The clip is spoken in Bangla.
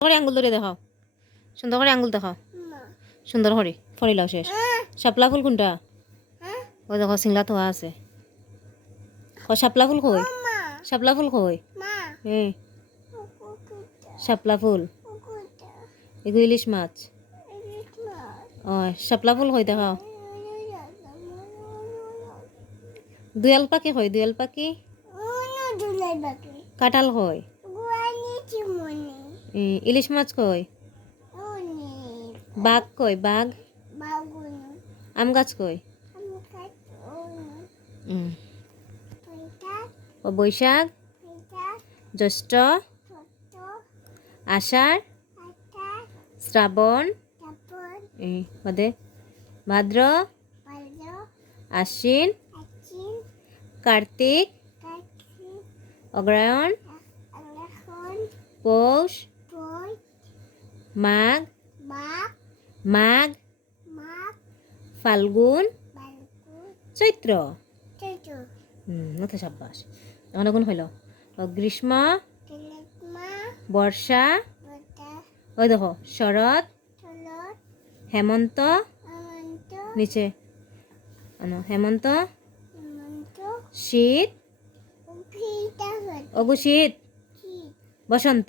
করে আঙ্গুল ধরে দেখাও। সুন্দর করে আঙ্গুল দেখাও। সুন্দর করে ফরিলাও শেষ। শাপলা ফুল কোনটা? ও দেখো সিংলা থোয়া আছে। ও শাপলা ফুল কই? শাপলা ফুল কই? এ। শাপলা ফুল। এগুলো ইলিশ মাছ। ও শাপলা ফুল কই দেখাও? দুয়াল পাখি কই? দুয়াল পাখি কাঁঠাল এ, ইলিশ মাছ কই? বাঘ কই? বাঘ? আম গাছ ও বৈশাখ? জ্যৈষ্ঠ? আষাঢ়? শ্রাবণ? বাদে। ভাদ্র? আশ্বিন? কার্তিক? অগ্রায়ণ পৌষ? মাঘ মাঘ ফাল্গুন চৈত্র। নথে সাব্বাস। কোন হইল। গ্রীষ্ম বর্ষা ওই দেখো শরৎ হেমন্ত নিচে হেমন্ত শীত অগু শীত। বসন্ত।